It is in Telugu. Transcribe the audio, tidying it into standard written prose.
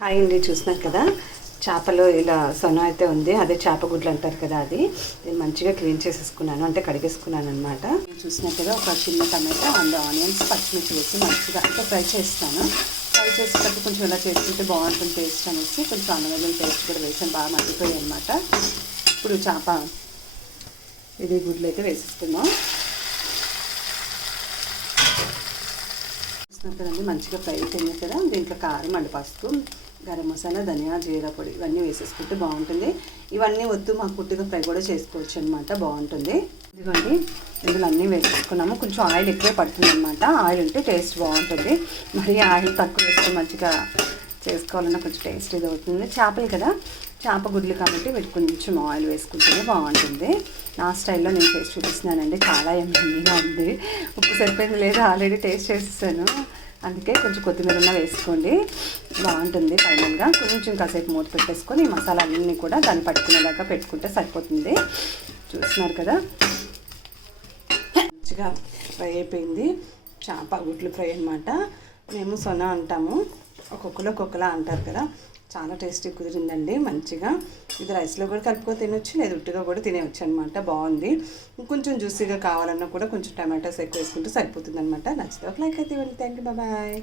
హాయ్ అండి, చూస్తున్నారు కదా చేపలో ఇలా సొన అయితే ఉంది. అదే చేప గుడ్లు అంటారు కదా, అది నేను మంచిగా క్లీన్ చేసేసుకున్నాను, అంటే కడిగేసుకున్నాను అనమాట. చూస్తున్నారు కదా, ఒక చిన్న టమాటో అండ్ ఆనియన్స్ పచ్చిమిర్చి వేసి మంచిగా అంటే ఫ్రై చేస్తాను. ఫ్రై చేసేటప్పుడు కొంచెం ఇలా చేసుకుంటే బాగుంటుంది టేస్ట్ అనేసి కొంచెం అల్లం పేస్ట్ కూడా వేసాను, బాగా మగ్గిపోయాయి అనమాట. ఇప్పుడు చేప ఇది గుడ్లు అయితే వేసేస్తున్నాం. చూస్తున్నారు కదండి, మంచిగా ఫ్రై అయిపోయింది కదా. దీంట్లో కారం అండ్ పసుపు, గరం మసాలా, ధనియా, జీరా పొడి ఇవన్నీ వేసేసుకుంటే బాగుంటుంది. ఇవన్నీ వద్దు మాకు పుట్టిగా ఫ్రై కూడా చేసుకోవచ్చు అనమాట, బాగుంటుంది. ఇదిగోండి, ఇందులో అన్నీ వేసేసుకున్నాము. కొంచెం ఆయిల్ ఎక్కువే పడుతుంది అనమాట. ఆయిల్ ఉంటే టేస్ట్ బాగుంటుంది. మరి ఆయిల్ తక్కువ వేస్తే మంచిగా చేసుకోవాలన్నా కొంచెం టేస్ట్ ఇది అవుతుంది. చేపలు కదా, చేప గుడ్లు కాబట్టి వీటి కొంచెం ఆయిల్ వేసుకుంటేనే బాగుంటుంది. నా స్టైల్లో నేను టేస్ట్ చూపిస్తున్నానండి. చాలా ఎమ్మీగా ఉంది. ఉప్పు సరిపోయింది లేదా ఆల్రెడీ టేస్ట్ చేసేసాను, అందుకే కొంచెం కొత్తిమీర వేసుకోండి, బాగుంటుంది. ఫైనల్గా కొంచెం కాసేపు మూత పెట్టేసుకొని ఈ మసాలాలన్నీ కూడా దాన్ని పట్టుకునేలాగా పెట్టుకుంటే సరిపోతుంది. చూస్తున్నారు కదా, మంచిగా ఫ్రై అయిపోయింది. చేప గుడ్లు ఫ్రై అనమాట. మేము సొన అంటాము, ఒక్కొక్కలా అంటారు కదా. చాలా టేస్టీ కుదిరిందండి మంచిగా. ఇది రైస్లో కూడా కలుపుకొని తినొచ్చు, లేదా ఉట్టిగా కూడా తినేయచ్చు అనమాట. బాగుంది. కొంచెం జ్యూసీగా కావాలన్నా కూడా కొంచెం టమాటోస్ ఎక్కువ వేసుకుంటే సరిపోతుంది అనమాట. నచ్చితే ఒక లైక్ అయితే ఇవ్వండి. Thank you, bye.